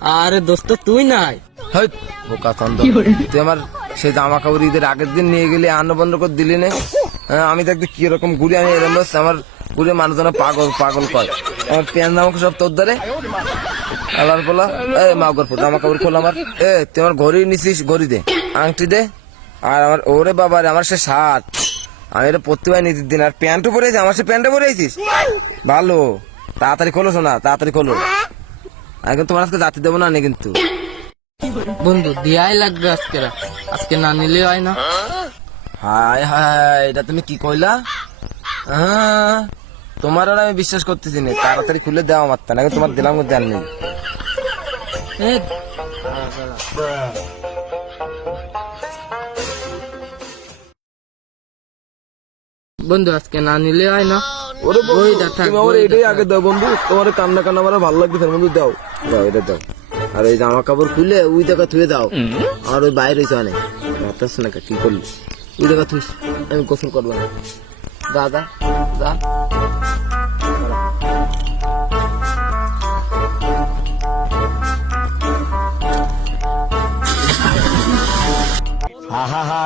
আরে দোস্ত তুই নাই। হেৎ, বোকা চন্দ, তুই আমার সেই জামা কাপড় ঈদের আগের দিন নিয়ে গেলি, আন্ন বন্ধ করে দিলি নে। আমি দেখতে কি রকম ঘুরি, আমি এরম বস, আমার ঘুরে মানুষজন পাগল পাগল কয়। আমার প্যান্ট জামা সব তোর ধরে আলার পোলা। মাগর জামা কাপড় খোল আমার। তুই আমার ঘড়ি নিছিস, ঘড়ি দে, আংটি দে। আর আমার ওরে বাবা রে, আমার সে শার্ট, আমি এটা পরতে পারি নিজের দিন। আর প্যান্টও পরে আমার সে প্যান্টও পরে আছিস, ভালো। তাড়াতাড়ি খোলো শোনা, তাড়াতাড়ি খোলো। এখন তোমার আজকে জাতি দেবো না নে কিন্তু। বন্ধু দিয়াই লাগবে আজকে, আজকে না নিলে হয় না। হায় হায়, এটা তুমি কি কইলা? তোমার আর আমি বিশ্বাস করতেছি না। তাড়াতাড়ি খুলে দেওয়া আমার তা, নাকি তোমার দিলাম দেন নেই। এ, বন্ধু আজকে না নিলে হয় না। ওরে ওইটা থাক, তুমি আমার ওইটা এটাই থাক। আগে দাও বন্ধু, তোমার কান্না কান্না আমার ভালো লাগবে, বন্ধু দাও দাও, এটা দাও। আর ওই জামা কাপড় খুলে ওই জায়গা থুয়ে দাও। আর ওই বাইরে হয়েছে অনেক না, কি করলি ওই জায়গা থুইস, আমি গোসল করবো না। যা যা যা। হা হা হা